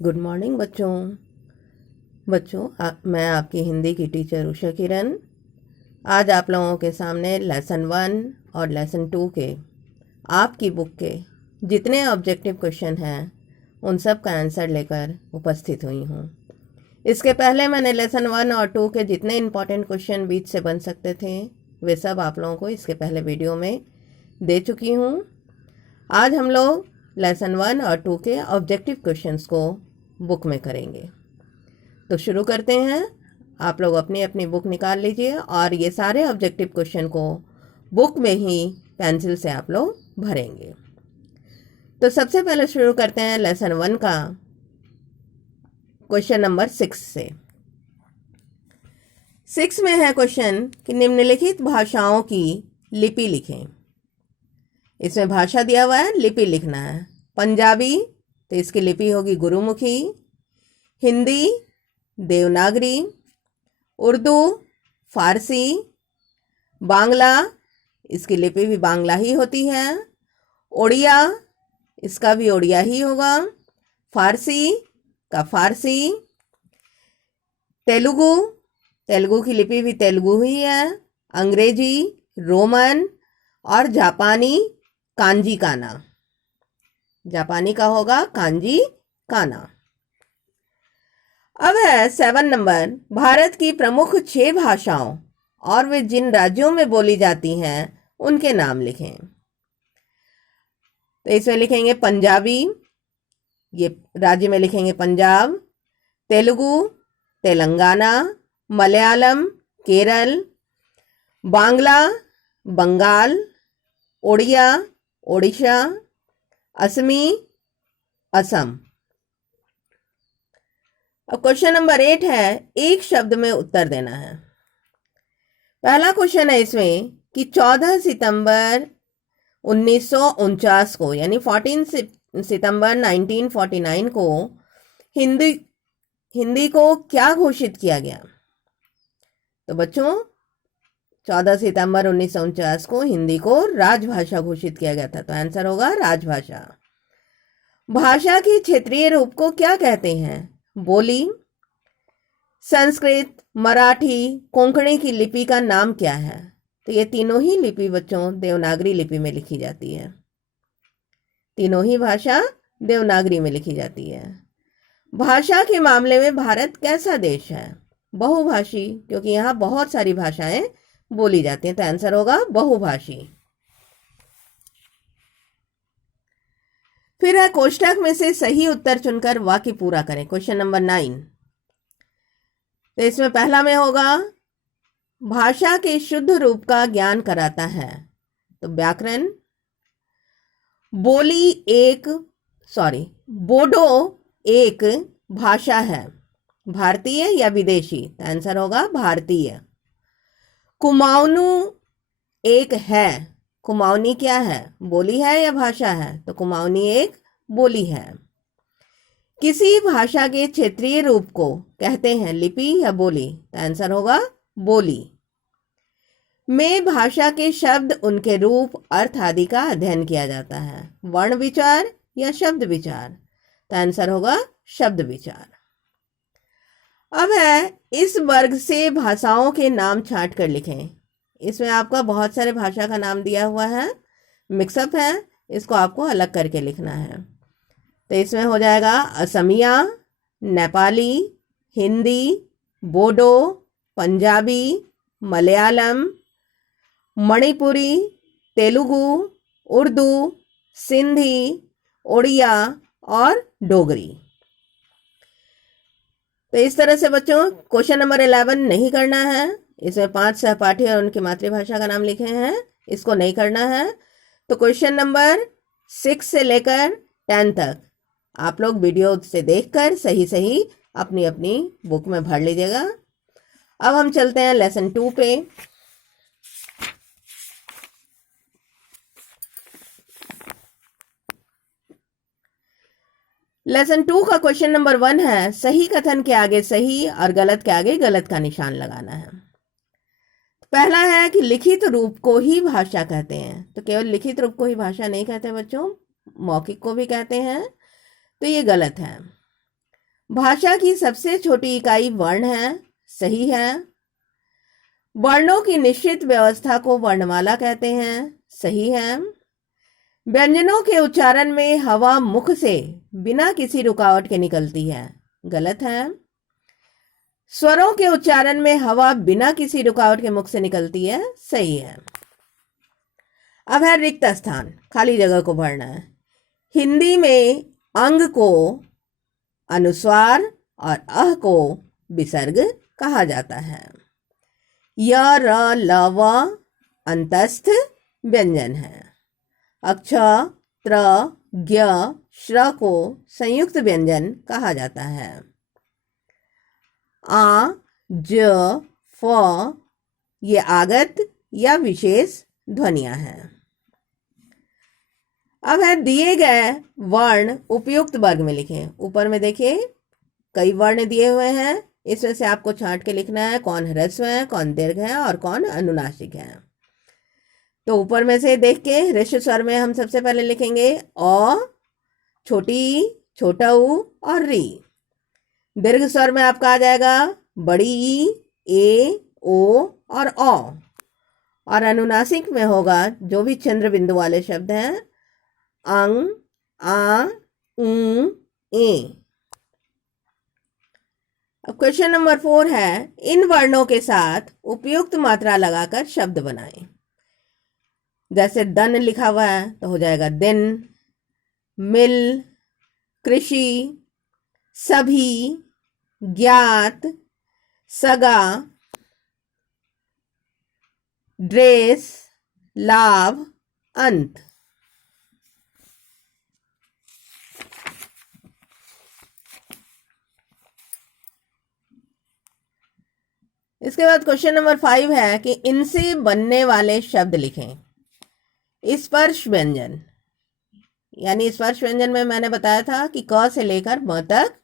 Good morning बच्चों मैं आपकी हिंदी की टीचर उषा किरण आज आप लोगों के सामने लेसन 1 और लेसन 2 के आपकी बुक के जितने ऑब्जेक्टिव क्वेश्चन हैं उन सब का आंसर लेकर उपस्थित हुई हूँ। इसके पहले मैंने लेसन 1 और 2 के जितने इम्पॉर्टेंट क्वेश्चन बीच से बन सकते थे वे सब आप लोगों को इसके पहले वीडियो में दे चुकी हूँ। आज हम लोग लेसन 1 और 2 के ऑब्जेक्टिव क्वेश्चंस को बुक में करेंगे। तो शुरू करते हैं। आप लोग अपनी अपनी बुक निकाल लीजिए और ये सारे ऑब्जेक्टिव क्वेश्चन को बुक में ही पेंसिल से आप लोग भरेंगे। तो सबसे पहले शुरू करते हैं लेसन 1 का क्वेश्चन नंबर 6 से। 6 में है क्वेश्चन कि निम्नलिखित भाषाओं की लिपि लिखें। इसमें भाषा दिया हुआ है, लिपि लिखना है। पंजाबी तो इसकी लिपि होगी गुरुमुखी, हिंदी देवनागरी, उर्दू फारसी, बांग्ला इसकी लिपि भी बांग्ला ही होती है, ओडिया इसका भी ओडिया ही होगा, फारसी का फारसी, तेलुगु की लिपि भी तेलुगु ही है, अंग्रेजी रोमन और जापानी कांजी काना। जापानी का होगा कांजी काना। अब है 7 नंबर, भारत की प्रमुख 6 भाषाओं और वे जिन राज्यों में बोली जाती हैं उनके नाम लिखें। तो इसमें लिखेंगे पंजाबी, ये राज्य में लिखेंगे पंजाब, तेलुगु तेलंगाना, मलयालम केरल, बांग्ला बंगाल, ओडिया ओडिशा, असमी असम। अब क्वेश्चन नंबर 8 है, एक शब्द में उत्तर देना है। पहला क्वेश्चन है इसमें कि 14 सितंबर 1949 को यानी 14 सितंबर 1949 को हिंदी को क्या घोषित किया गया। तो बच्चों 14 सितंबर 1949 को हिंदी को राजभाषा घोषित किया गया था। तो आंसर होगा राजभाषा। भाषा के क्षेत्रीय रूप को क्या कहते हैं। बोली। संस्कृत मराठी कोंकणी की लिपि का नाम क्या है। तो ये तीनों ही लिपि बच्चों देवनागरी लिपि में लिखी जाती है। तीनों ही भाषा देवनागरी में लिखी जाती है। भाषा के मामले में भारत कैसा देश है। बहुभाषी, क्योंकि यहाँ बहुत सारी भाषाएं बोली जाती हैं। तो आंसर होगा बहुभाषी। फिर है कोष्ठक में से सही उत्तर चुनकर वाक्य पूरा करें। Question number 9। तो इसमें पहला में होगा भाषा के शुद्ध रूप का ज्ञान कराता है। तो व्याकरण। बोडो एक भाषा है, भारतीय या विदेशी। तो आंसर होगा भारतीय। कुमाऊनी एक है। कुमाऊनी क्या है, बोली है या भाषा है। तो कुमाऊनी एक बोली है। किसी भाषा के क्षेत्रीय रूप को कहते हैं लिपि या बोली। तो आंसर होगा बोली। में भाषा के शब्द उनके रूप अर्थ आदि का अध्ययन किया जाता है। वर्ण विचार या शब्द विचार। तो आंसर होगा शब्द विचार। अब है इस वर्ग से भाषाओं के नाम छांट कर लिखें। इसमें आपका बहुत सारे भाषा का नाम दिया हुआ है, मिक्सअप है, इसको आपको अलग करके लिखना है। तो इसमें हो जाएगा असमिया, नेपाली, हिंदी, बोडो, पंजाबी, मलयालम, मणिपुरी, तेलुगु, उर्दू, सिंधी, ओडिया और डोगरी। तो इस तरह से बच्चों क्वेश्चन नंबर 11 नहीं करना है। इसमें 5 सहपाठी और उनकी मातृभाषा का नाम लिखे हैं, इसको नहीं करना है। तो क्वेश्चन नंबर 6 से लेकर 10 तक आप लोग वीडियो से देखकर सही सही अपनी अपनी बुक में भर लीजिएगा। अब हम चलते हैं लेसन 2 पे। लेसन 2 का क्वेश्चन नंबर 1 है, सही कथन के आगे सही और गलत के आगे गलत का निशान लगाना है। पहला है कि लिखित रूप को ही भाषा कहते हैं। तो केवल लिखित रूप को ही भाषा नहीं कहते बच्चों, मौखिक को भी कहते हैं। तो ये गलत है। भाषा की सबसे छोटी इकाई वर्ण है, सही है। वर्णों की निश्चित व्यवस्था को वर्णमाला कहते हैं, सही है। व्यंजनों के उच्चारण में हवा मुख से बिना किसी रुकावट के निकलती है, गलत है। स्वरों के उच्चारण में हवा बिना किसी रुकावट के मुख से निकलती है, सही है। अब है रिक्त स्थान, खाली जगह को भरना है। हिंदी में अंग को अनुस्वार और अह को विसर्ग कहा जाता है। य र ल व अंतस्थ व्यंजन है। अक्ष त्र ज्ञ श्र को संयुक्त व्यंजन कहा जाता है। आ ज फ ये आगत या विशेष ध्वनियां हैं। अब है दिए गए वर्ण उपयुक्त वर्ग में लिखें। ऊपर में देखिए कई वर्ण दिए हुए हैं, इसमें से आपको छांट के लिखना है कौन ह्रस्व है, कौन दीर्घ है और कौन अनुनासिक है। तो ऊपर में से देख के ह्रस्व स्वर में हम सबसे पहले लिखेंगे अ, छोटी ई, छोटा ऊ और री। दीर्घ स्वर में आपका आ जाएगा बड़ी ई, ए, ओ और औ। और अनुनासिक में होगा जो भी चंद्र बिंदु वाले शब्द हैं, अंग, आ, ऊ, ए। अब क्वेश्चन नंबर 4 है, इन वर्णों के साथ उपयुक्त मात्रा लगाकर शब्द बनाएं। जैसे दन लिखा हुआ है तो हो जाएगा दिन, मिल, कृषि, सभी, ज्ञात, सगा, ड्रेस, लाभ, अंत। इसके बाद क्वेश्चन नंबर 5 है कि इनसे बनने वाले शब्द लिखें। स्पर्श व्यंजन, यानी स्पर्श व्यंजन में मैंने बताया था कि क से लेकर म तक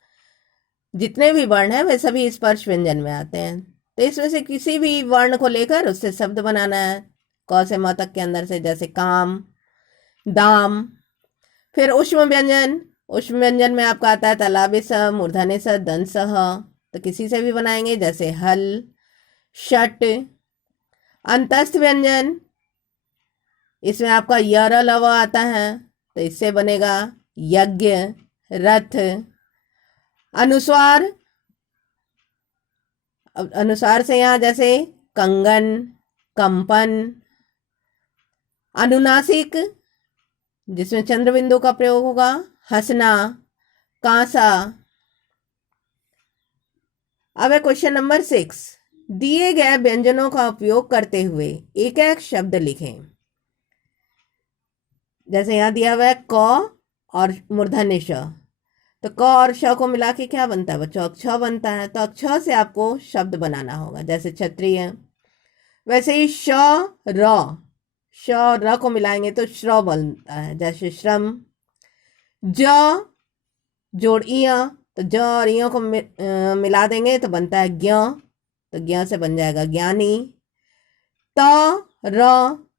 जितने भी वर्ण हैं वे सभी स्पर्श व्यंजन में आते हैं। तो इसमें से किसी भी वर्ण को लेकर उससे शब्द बनाना है। क से म तक के अंदर से जैसे काम, दाम। फिर उष्म व्यंजन, उष्म व्यंजन में आपका आता है तालाबे स, मूर्धन्य स, दंत स, ह। तो किसी से भी बनाएंगे जैसे हल, शट। अंतस्थ व्यंजन, इसमें आपका यर लव आता है तो इससे बनेगा यज्ञ, रथ। अनुस्वार, अनुसार से यहां जैसे कंगन, कंपन। अनुनासिक, जिसमें चंद्र बिंदु का प्रयोग होगा, हंसना, कांसा। अब है क्वेश्चन नंबर 6, दिए गए व्यंजनों का उपयोग करते हुए एक एक शब्द लिखें। जैसे यहां दिया हुआ है क और मूर्धन्य श, तो क और श को मिला के क्या बनता है बच्चों, अक्ष बनता है। तो अक्ष से आपको शब्द बनाना होगा, जैसे क्षत्रिय। वैसे ही श और र को मिलाएंगे तो श्र बनता है, जैसे श्रम। ज जोड़ इया, तो ज और इयों को मिला देंगे तो बनता है ज्ञ, तो ज्ञ से बन जाएगा ज्ञानी। त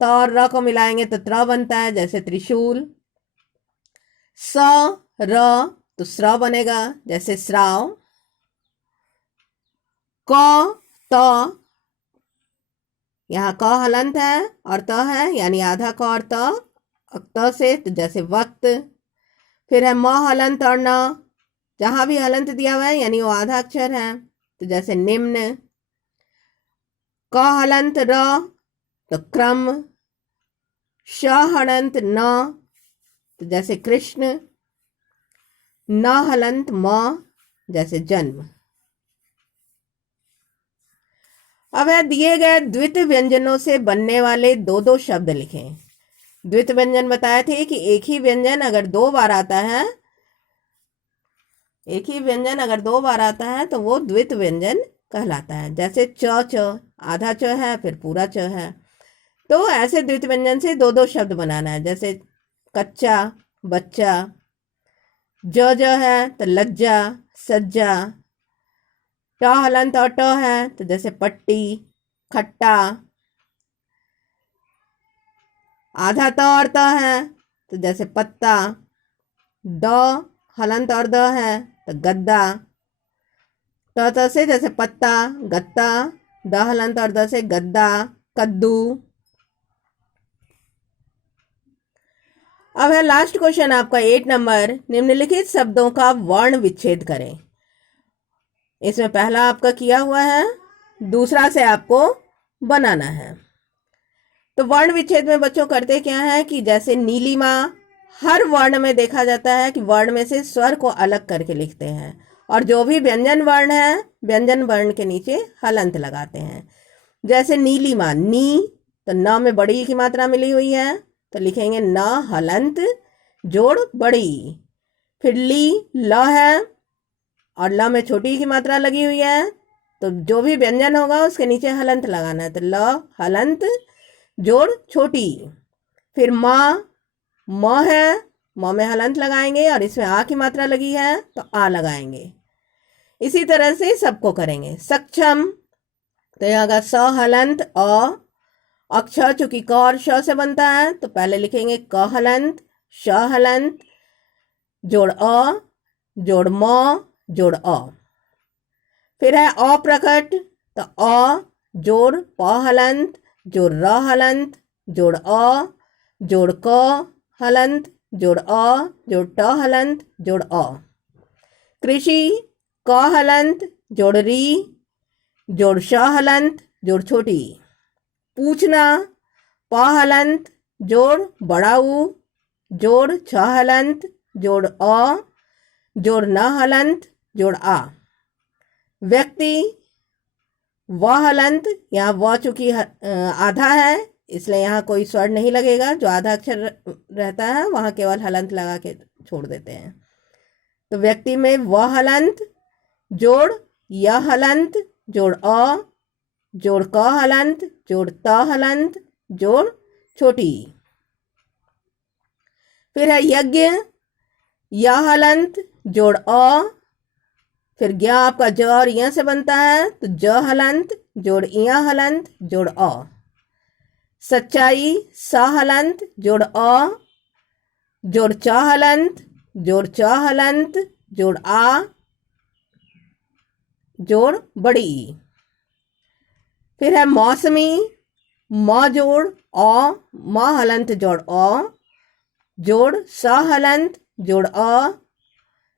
और र को मिलाएंगे तो त्र बनता है, जैसे त्रिशूल। स र तो स्र बनेगा, जैसे श्राव। क त, यहाँ क हलंत है और त है, यानी आधा क और त से, तो जैसे वक्त। फिर है म हलंत और न, जहां भी हलंत दिया हुआ है यानी वो आधा अक्षर है, तो जैसे निम्न। क हलंत र तो क्रम। श हलंत न, तो जैसे कृष्ण। न हलंत म, जैसे जन्म। अब है दिए गए द्वित व्यंजनों से बनने वाले दो दो शब्द लिखें। द्वित व्यंजन बताए थे कि एक ही व्यंजन अगर दो बार आता है, एक ही व्यंजन अगर दो बार आता है तो वो द्वित व्यंजन कहलाता है। जैसे च, आधा च है फिर पूरा च है। तो ऐसे द्वित व्यंजन से दो दो शब्द बनाना है, जैसे कच्चा, बच्चा। ज है तो लज्जा, सज्जा। ट हलंत और ट है तो जैसे पट्टी, खट्टा। आधा त और त है तो जैसे पत्ता। द हलंत और द है तो गद्दा, त से जैसे पत्ता, गत्ता, द हलंत और द से गद्दा, कद्दू। अब है लास्ट क्वेश्चन आपका 8 नंबर। निम्नलिखित शब्दों का वर्ण विच्छेद करें। इसमें पहला आपका किया हुआ है, दूसरा से आपको बनाना है। तो वर्ण विच्छेद में बच्चों करते क्या है कि जैसे नीलिमा, हर वर्ण में देखा जाता है कि वर्ण में से स्वर को अलग करके लिखते हैं, और जो भी व्यंजन वर्ण है व्यंजन वर्ण के नीचे हलंत लगाते हैं। जैसे नीलिमा, नी, तो न में बड़ी की मात्रा मिली हुई है तो लिखेंगे न हलंत जोड़ बड़ी। फिर ली, ल है और ल में छोटी की मात्रा लगी हुई है, तो जो भी व्यंजन होगा उसके नीचे हलंत लगाना है, तो ल हलंत जोड़ छोटी। फिर माँ, म है, म में हलंत लगाएंगे और इसमें आ की मात्रा लगी है तो आ लगाएंगे। इसी तरह से सबको करेंगे। सक्षम, तो यहाँ का स हलंत अ, अक्षर चूंकि क और श से बनता है तो पहले लिखेंगे क हलंत, श हलंत, जोड़ अ, जोड़ म, जोड़ अ। फिर है अप्रकट, तो अ जोड़ प हलंत, जोड़ र हलंत, जोड़ अ, जोड़ क हलंत, जोड़ अ, जोड़ ट हलंत, जोड़ अ। कृषि, क हलंत, जोड़ री, जोड़ श हलंत, जोड़ छोटी। पूछना, प हलंत, जोड़ बड़ा ऊ, जोड़ छ हलंत, जोड़ अ, जोड़ न हलंत, जोड़ आ। व्यक्ति, व हलंत, यहाँ व चूंकि आधा है इसलिए यहाँ कोई स्वर नहीं लगेगा, जो आधा अक्षर रहता है वहां केवल हलंत लगा के छोड़ देते हैं। तो व्यक्ति में व हलंत, जोड़ य हलंत, जोड़ अ, जोड़ क हलंत, जोड़ त हलंत, जोड़ छोटी। फिर है यज्ञ, य हलंत, जोड़ अ, फिर ज्ञ आपका ज और य से बनता है तो ज हलंत, जोड़ इया हलंत, जोड़ अ। सच्चाई, स हलंत, जोड़ अ, जोड़ च हलंत, जोड़ च हलंत, जोड़ आ, जोड़ बड़ी ई। फिर है मौसमी, म जोड़ अ, म हलंत जोड़ अ, जोड़ स हलंत, जोड़ अ,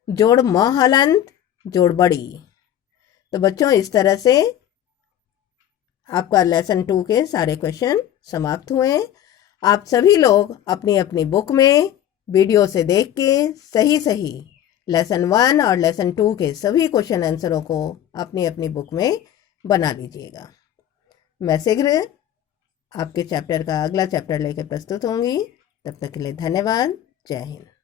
जोड़ म हलंत, जोड़ बड़ी। तो बच्चों इस तरह से आपका लेसन 2 के सारे क्वेश्चन समाप्त हुए। आप सभी लोग अपनी अपनी बुक में वीडियो से देख के सही सही लेसन 1 और लेसन 2 के सभी क्वेश्चन आंसरों को अपनी अपनी बुक में बना लीजिएगा। मैं शीघ्र आपके चैप्टर का अगला चैप्टर लेकर प्रस्तुत होंगी। तब तक के लिए धन्यवाद। जय हिंद।